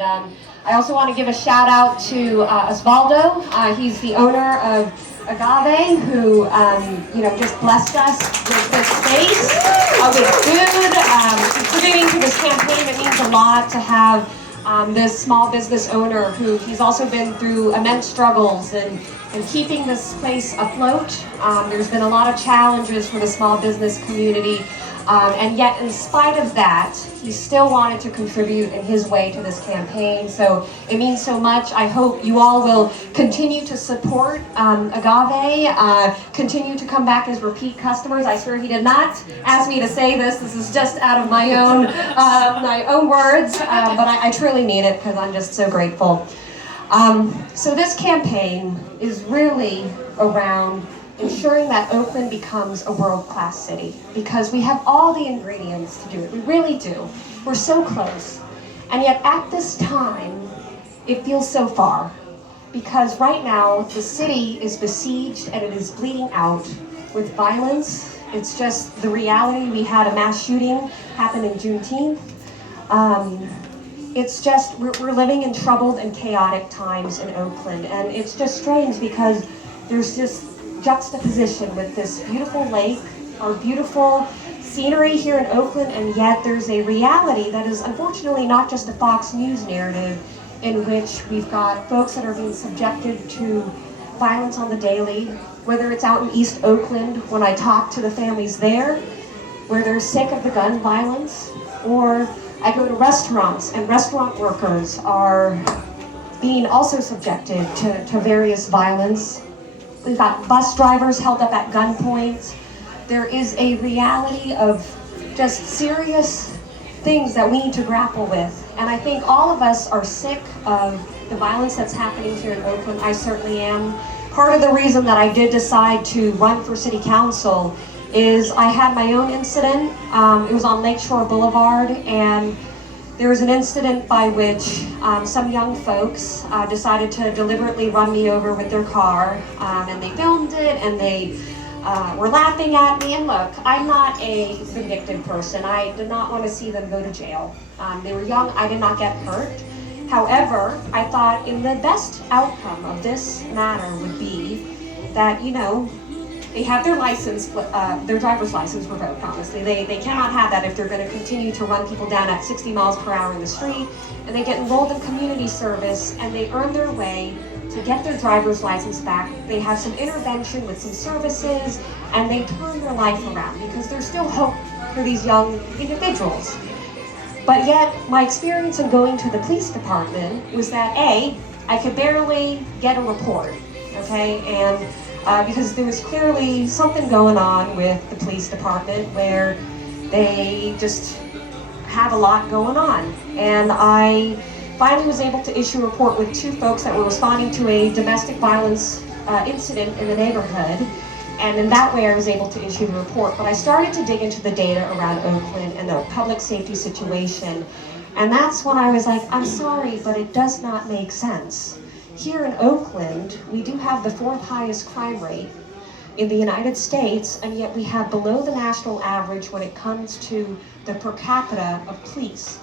And I also want to give a shout out to Osvaldo. He's the owner of Agave, who just blessed us with this space, with food, contributing to this campaign. It means a lot to have this small business owner who he's also been through immense struggles and keeping this place afloat. There's been a lot of challenges for the small business community, and yet in spite of that, he still wanted to contribute in his way to this campaign. So it means so much. I hope you all will continue to support Agave, continue to come back as repeat customers. I swear he did not ask me to say this. This is just out of my own words, but I truly mean it because I'm just so grateful. So this campaign is really around ensuring that Oakland becomes a world-class city, because we have all the ingredients to do it. We really do. We're so close. And yet at this time, it feels so far, because right now the city is besieged and it is bleeding out with violence. It's just the reality. We had a mass shooting happen in Juneteenth. It's just, we're living in troubled and chaotic times in Oakland, and it's just strange because there's just juxtaposition with this beautiful lake, our beautiful scenery here in Oakland, and yet there's a reality that is unfortunately not just a Fox News narrative, in which we've got folks that are being subjected to violence on the daily, whether it's out in East Oakland when I talk to the families there, where they're sick of the gun violence, or I go to restaurants and restaurant workers are being also subjected to various violence. We've got bus drivers held up at gunpoint. There is a reality of just serious things that we need to grapple with. And I think all of us are sick of the violence that's happening here in Oakland. I certainly am. Part of the reason that I did decide to run for city council is I had my own incident. It was on Lakeshore Boulevard, and there was an incident by which some young folks decided to deliberately run me over with their car, and they filmed it, and they were laughing at me. And look, I'm not a vindictive person. I did not want to see them go to jail. They were young. I did not get hurt. However, I thought in the best outcome of this matter would be that, they have their license, their driver's license revoked, honestly. They cannot have that if they're going to continue to run people down at 60 miles per hour in the street, and they get enrolled in community service, and they earn their way to get their driver's license back. They have some intervention with some services, and they turn their life around, because there's still hope for these young individuals. But yet, my experience in going to the police department was that A, I could barely get a report, okay? And because there was clearly something going on with the police department where they just have a lot going on. And I finally was able to issue a report with two folks that were responding to a domestic violence incident in the neighborhood. And in that way I was able to issue the report. But I started to dig into the data around Oakland and the public safety situation. And that's when I was like, I'm sorry, but it does not make sense. Here in Oakland, we do have the 4th highest crime rate in the United States, and yet we have below the national average when it comes to the per capita of police.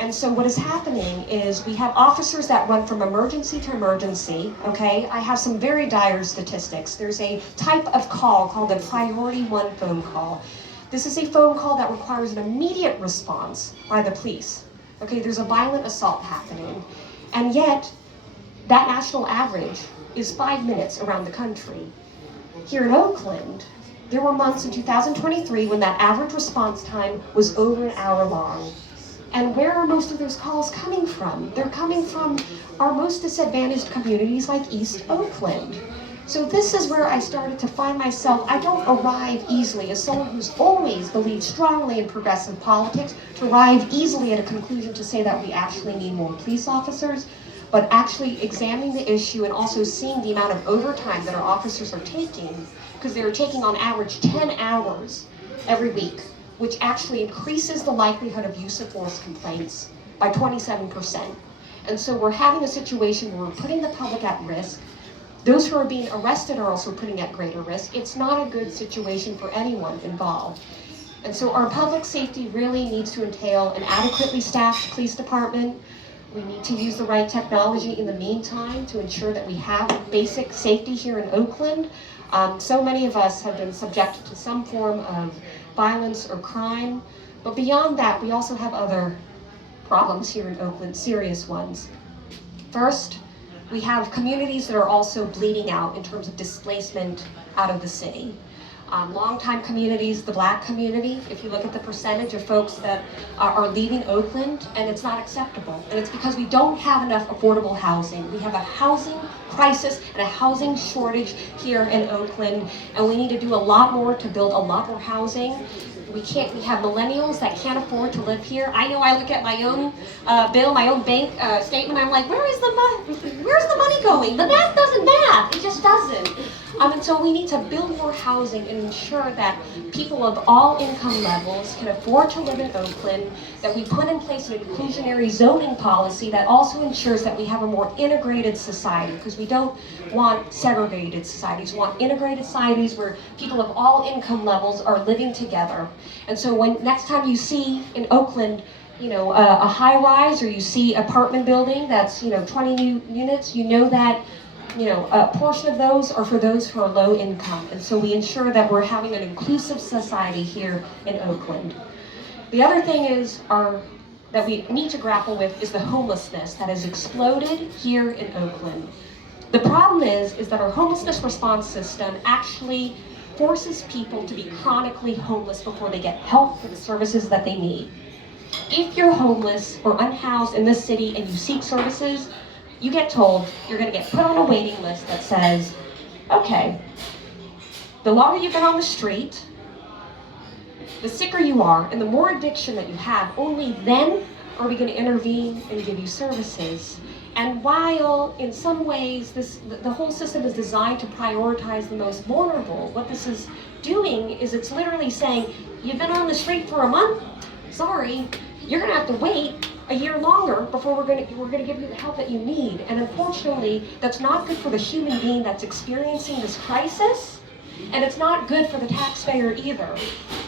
And so what is happening is we have officers that run from emergency to emergency, okay? I have some very dire statistics. There's a type of call called a priority 1 phone call. This is a phone call that requires an immediate response by the police. Okay, there's a violent assault happening, and yet that national average is 5 minutes around the country. Here in Oakland, there were months in 2023 when that average response time was over an hour long. And where are most of those calls coming from? They're coming from our most disadvantaged communities like East Oakland. So this is where I started to find myself. I don't arrive easily as someone who's always believed strongly in progressive politics, to arrive easily at a conclusion to say that we actually need more police officers. But actually examining the issue and also seeing the amount of overtime that our officers are taking, because they're taking on average 10 hours every week, which actually increases the likelihood of use of force complaints by 27%. And so we're having a situation where we're putting the public at risk. Those who are being arrested are also putting at greater risk. It's not a good situation for anyone involved. And so our public safety really needs to entail an adequately staffed police department. We need to use the right technology in the meantime to ensure that we have basic safety here in Oakland. So many of us have been subjected to some form of violence or crime, but beyond that, we also have other problems here in Oakland, serious ones. First, we have communities that are also bleeding out in terms of displacement out of the city. Longtime communities, the Black community, if you look at the percentage of folks that are leaving Oakland, and it's not acceptable. And it's because we don't have enough affordable housing. We have a housing crisis and a housing shortage here in Oakland, and we need to do a lot more to build a lot more housing. We have millennials that can't afford to live here. I know I look at my own bill, my own bank statement, I'm like, where's the money going? The math doesn't math, it just doesn't. And so we need to build more housing and ensure that people of all income levels can afford to live in Oakland, that we put in place an inclusionary zoning policy that also ensures that we have a more integrated society, because we don't want segregated societies. We want integrated societies where people of all income levels are living together. And so when next time you see in Oakland, a high rise, or you see apartment building that's 20 new units, you know that a portion of those are for those who are low income. And so we ensure that we're having an inclusive society here in Oakland. The other thing that we need to grapple with is the homelessness that has exploded here in Oakland. The problem is that our homelessness response system actually forces people to be chronically homeless before they get help for the services that they need. If you're homeless or unhoused in this city and you seek services, you get told you're going to get put on a waiting list that says, okay, the longer you've been on the street, the sicker you are, and the more addiction that you have, only then are we going to intervene and give you services. And while in some ways the whole system is designed to prioritize the most vulnerable, what this is doing is it's literally saying, you've been on the street for a month? Sorry, you're going to have to wait a year longer before we're going to give you the help that you need. And unfortunately, that's not good for the human being that's experiencing this crisis, and it's not good for the taxpayer either.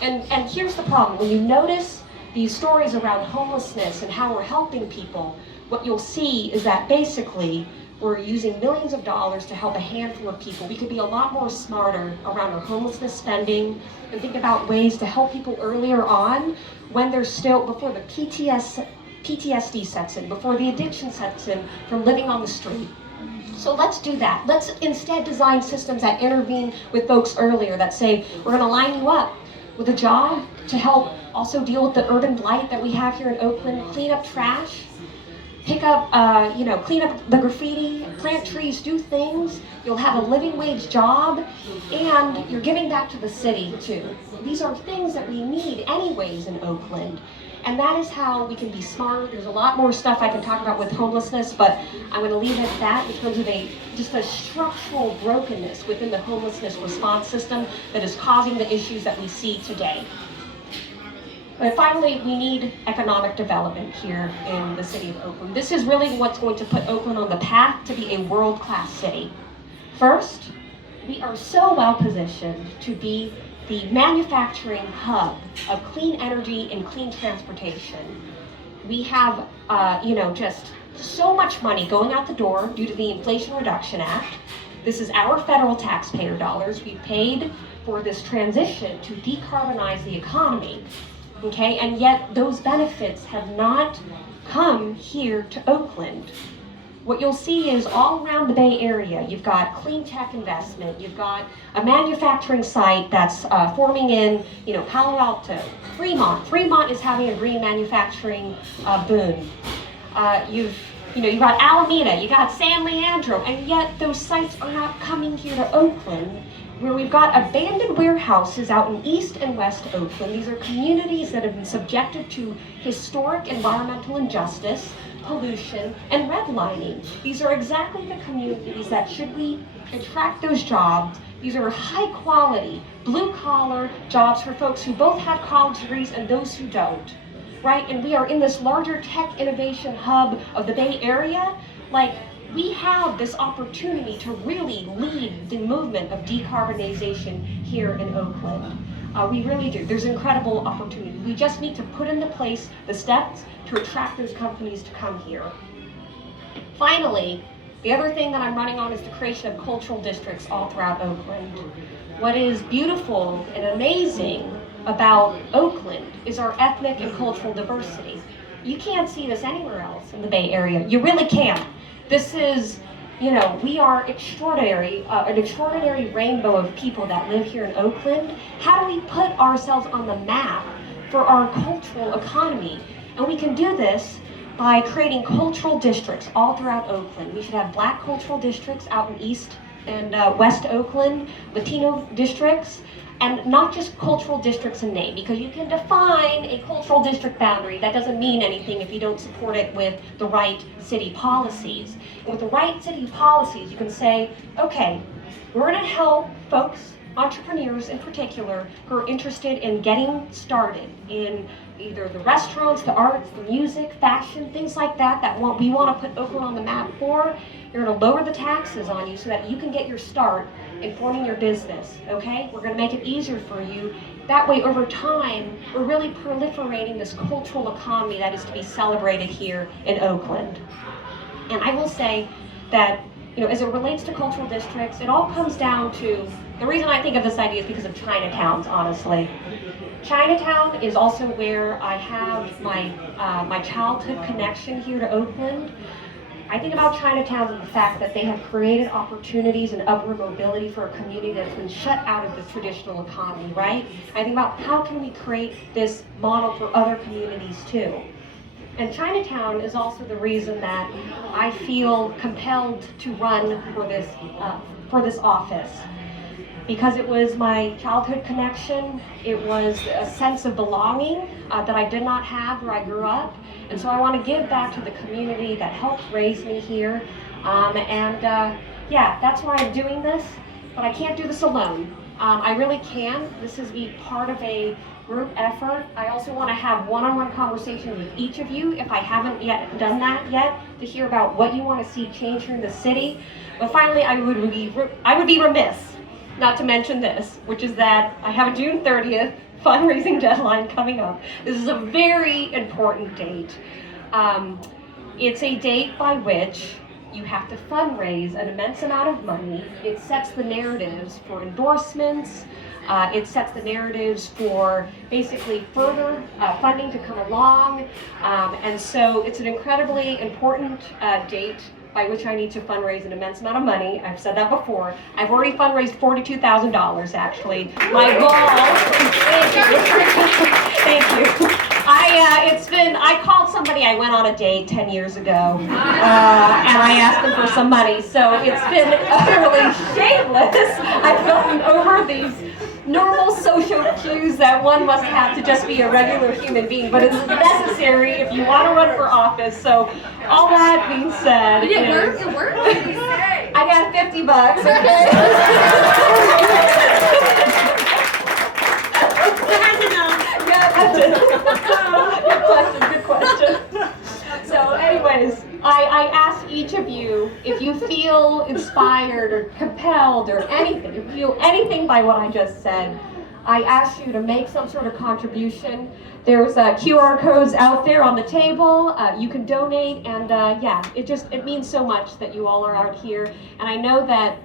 And here's the problem. When you notice these stories around homelessness and how we're helping people, what you'll see is that basically we're using millions of dollars to help a handful of people. We could be a lot more smarter around our homelessness spending and think about ways to help people earlier on when they're still, before the PTSD sets in, before the addiction sets in from living on the street. So let's do that. Let's instead design systems that intervene with folks earlier, that say, we're going to line you up with a job to help also deal with the urban blight that we have here in Oakland, clean up trash, pick up, clean up the graffiti, plant trees, do things. You'll have a living wage job, and you're giving back to the city too. These are things that we need anyways in Oakland. And that is how we can be smart. There's a lot more stuff I can talk about with homelessness, but I'm going to leave it at that in terms of just a structural brokenness within the homelessness response system that is causing the issues that we see today. But finally, we need economic development here in the city of Oakland. This is really what's going to put Oakland on the path to be a world-class city. First, we are so well positioned to be the manufacturing hub of clean energy and clean transportation. We have, just so much money going out the door due to the Inflation Reduction Act. This is our federal taxpayer dollars. We paid for this transition to decarbonize the economy, okay? And yet those benefits have not come here to Oakland. What you'll see is all around the Bay Area, you've got clean tech investment, you've got a manufacturing site that's forming in, Palo Alto, Fremont. Fremont is having a green manufacturing boom. You've got Alameda, you got San Leandro, and yet those sites are not coming here to Oakland, where we've got abandoned warehouses out in East and West Oakland. These are communities that have been subjected to historic environmental injustice, pollution, and redlining. These are exactly the communities that, should we attract those jobs, these are high quality, blue collar jobs for folks who both have college degrees and those who don't, right? And we are in this larger tech innovation hub of the Bay Area. We have this opportunity to really lead the movement of decarbonization here in Oakland. We really do. There's incredible opportunity. We just need to put into place the steps to attract those companies to come here. Finally, the other thing that I'm running on is the creation of cultural districts all throughout Oakland. What is beautiful and amazing about Oakland is our ethnic and cultural diversity. You can't see this anywhere else in the Bay Area. You really can't. This is, we are extraordinary, an extraordinary rainbow of people that live here in Oakland. How do we put ourselves on the map for our cultural economy? And we can do this by creating cultural districts all throughout Oakland. We should have Black cultural districts out in East and West Oakland, Latino districts, and not just cultural districts in name, because you can define a cultural district boundary. That doesn't mean anything if you don't support it with the right city policies. And with the right city policies, you can say, okay, we're going to help folks, entrepreneurs in particular, who are interested in getting started in either the restaurants, the arts, the music, fashion, things like that, we want to put Oakland on the map for. You're going to lower the taxes on you so that you can get your start in forming your business, okay? We're going to make it easier for you. That way, over time, we're really proliferating this cultural economy that is to be celebrated here in Oakland. And I will say that, as it relates to cultural districts, it all comes down to, the reason I think of this idea is because of Chinatowns, honestly. Chinatown is also where I have my childhood connection here to Oakland. I think about Chinatowns and the fact that they have created opportunities and upward mobility for a community that's been shut out of the traditional economy, right? I think about how can we create this model for other communities too. And Chinatown is also the reason that I feel compelled to run for this office. Because it was my childhood connection, it was a sense of belonging that I did not have where I grew up. And so I want to give back to the community that helped raise me here. That's why I'm doing this, but I can't do this alone. I really can. This is be part of a group effort. I also want to have one-on-one conversation with each of you, if I haven't yet done that yet, to hear about what you want to see change here in the city. But finally, I would be remiss not to mention this, which is that I have a June 30th fundraising deadline coming up. This is a very important date. It's a date by which you have to fundraise an immense amount of money. It sets the narratives for endorsements. It sets the narratives for basically further funding to come along. And so it's an incredibly important date by which I need to fundraise an immense amount of money. I've said that before. I've already fundraised $42,000 actually. My goal, thank you. I called somebody I went on a date 10 years ago, and I asked them for some money, so it's been utterly shameless. I've gotten over these normal social cues that one must have to just be a regular human being, but it's necessary if you want to run for office. So all that being said, did it work? It worked? What did you say? I got $50, okay? Good question. So anyways, I ask each of you, if you feel inspired or compelled or anything, if you feel anything by what I just said, I ask you to make some sort of contribution. There's QR codes out there on the table. You can donate, and it means so much that you all are out here. And I know that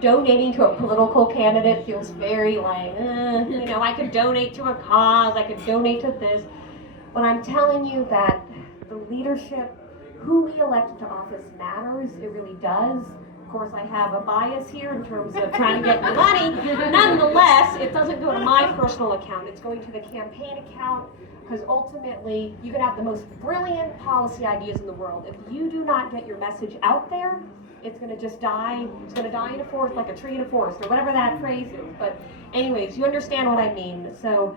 donating to a political candidate feels very like, I could donate to a cause, I could donate to this. But I'm telling you that the leadership, who we elected to office matters. It really does. Of course, I have a bias here in terms of trying to get the money. Nonetheless, it doesn't go to my personal account. It's going to the campaign account, because ultimately, you can have the most brilliant policy ideas in the world. If you do not get your message out there, it's going to just die. It's going to die in a forest, like a tree in a forest, or whatever that phrase is. But anyways, you understand what I mean. So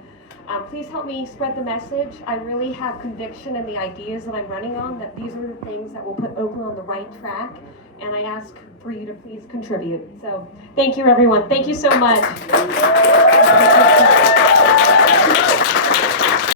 please help me spread the message. I really have conviction in the ideas that I'm running on, that these are the things that will put Oakland on the right track. And I ask for you to please contribute. So thank you, everyone. Thank you so much.